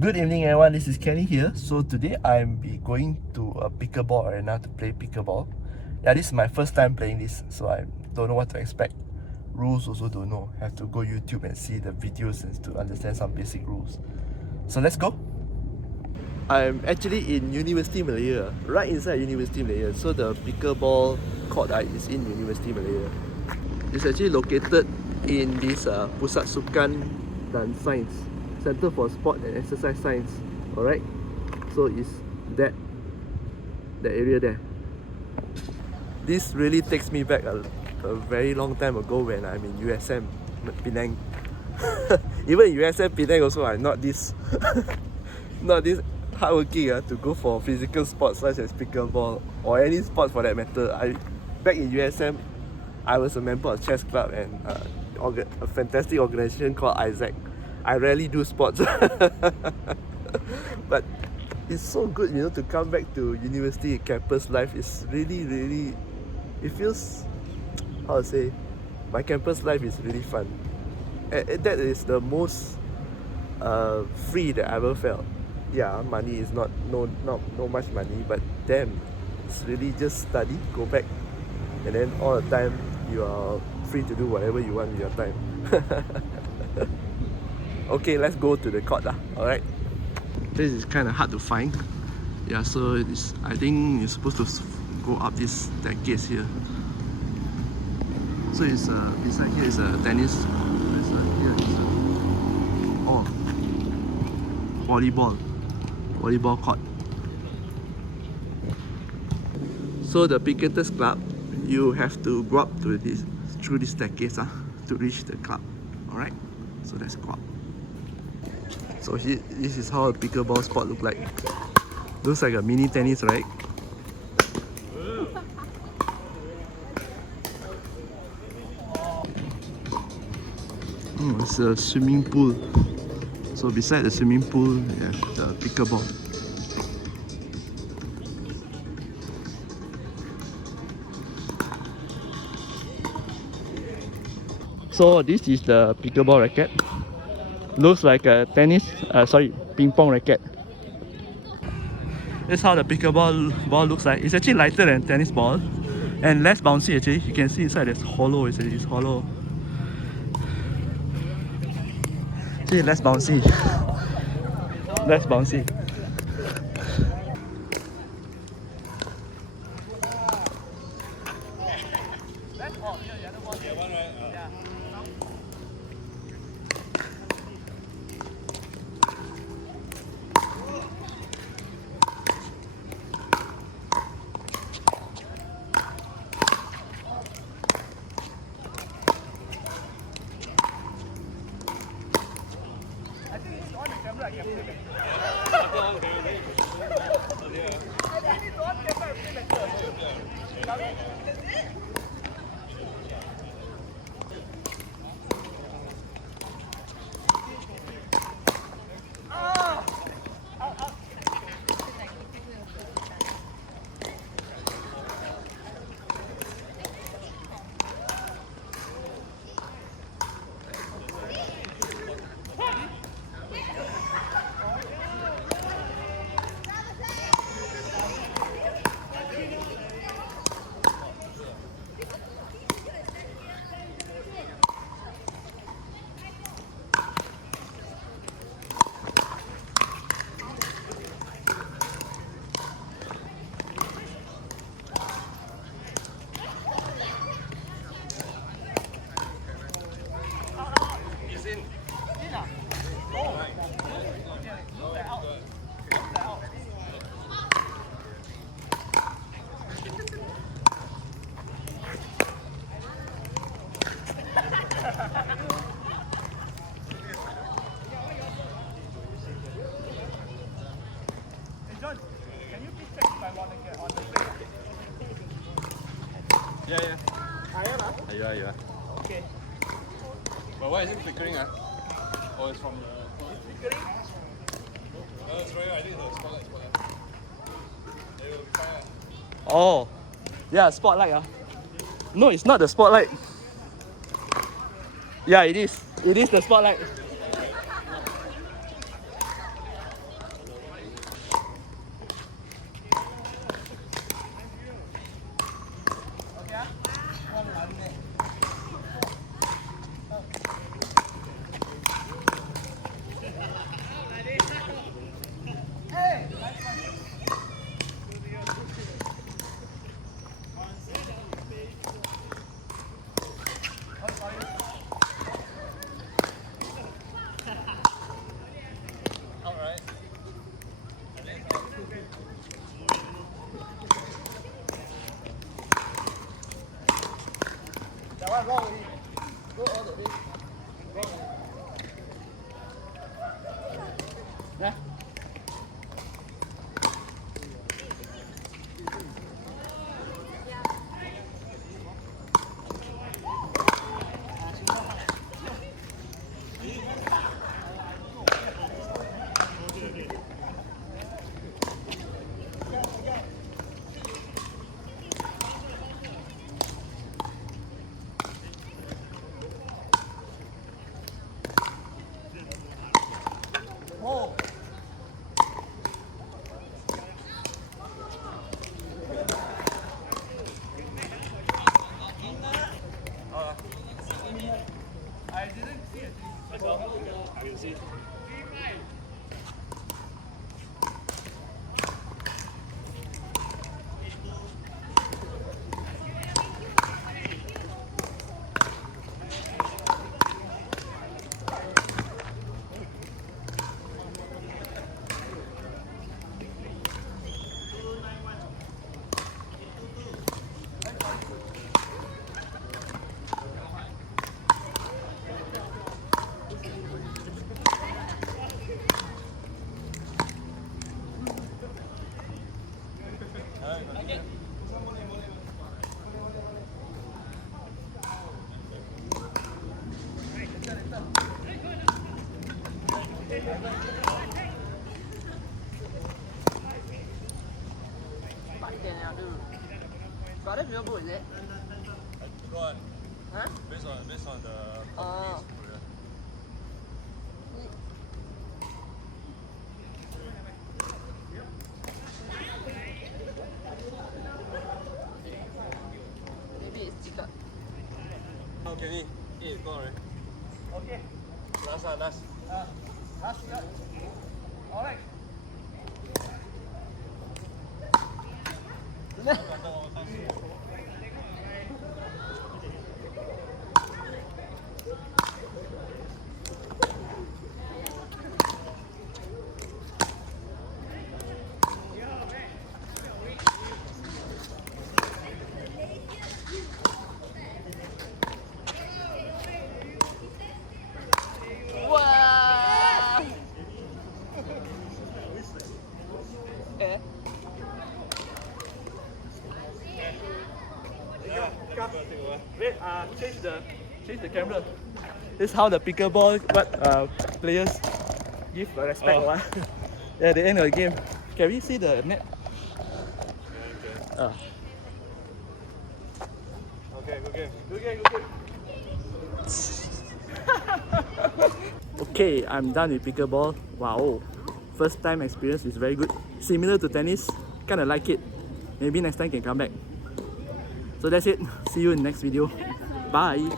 Good evening everyone, this is Kenny here. So today I'm be going to a pickleball arena to play pickleball. Yeah, this is my first time playing this, so I don't know what to expect. Rules also don't know. Have to go YouTube and see the videos and to understand some basic rules. So let's go. I'm actually in University Malaya, right inside University Malaya. So the pickleball court is in University Malaya. It's actually located in this Pusat Sukan dan Sains Center for Sport and Exercise Science. Alright, so it's that area there. This really takes me back a very long time ago when I'm in USM Penang. Even in USM Penang also I'm not this not this hardworking to go for physical sports such as pickleball or any sports for that matter. Back in USM I was a member of chess club and a fantastic organization called Isaac. I rarely do sports but it's so good, you know, to come back to university campus life. It's really it feels, how to say, my campus life is really fun. And that is the most free that I ever felt. Yeah, money is not much money, but damn, it's really just study, go back, and then all the time you are free to do whatever you want with your time. Okay, let's go to the court lah. Alright. This is kind of hard to find. Yeah, so I think you're supposed to go up this staircase here. So it's beside here is a tennis. Here is volleyball court. So the Picketers Club, you have to go up to through this staircase to reach the club. Alright, so let's go up. So here, this is how a pickleball spot look like. Looks like a mini tennis, right? It's a swimming pool. So beside the swimming pool, you have the pickleball. So this is the pickleball racket. Looks like a ping pong racket. This is how the pickleball ball looks like. It's actually lighter than tennis ball and less bouncy actually. You can see inside there's hollow, it's hollow. See, less bouncy. Less bouncy. Yeah. Yeah. Okay. But why is it flickering? Oh, it's from the... It's flickering? No, it's right. I think it's the spotlight. There will be fire. Oh, yeah, spotlight. No, it's not the spotlight. Yeah, it is. It is the spotlight. I didn't see it. I can see. Brother pickleball is it? Go on. Huh? Based on the Oh. Maybe it's chicken. Okay, go on. Okay. Last one, last. Last shot. Alright. Wow! Okay. Wait, change the camera. This is how the pickleball players give respect. Oh. Yeah, at the end of the game. Can we see the net? Okay, good game. Good game. Okay, I'm done with pickleball. Wow, first time experience is very good. Similar to tennis, kind of like it. Maybe next time can come back. So that's it. See you in the next video. Bye.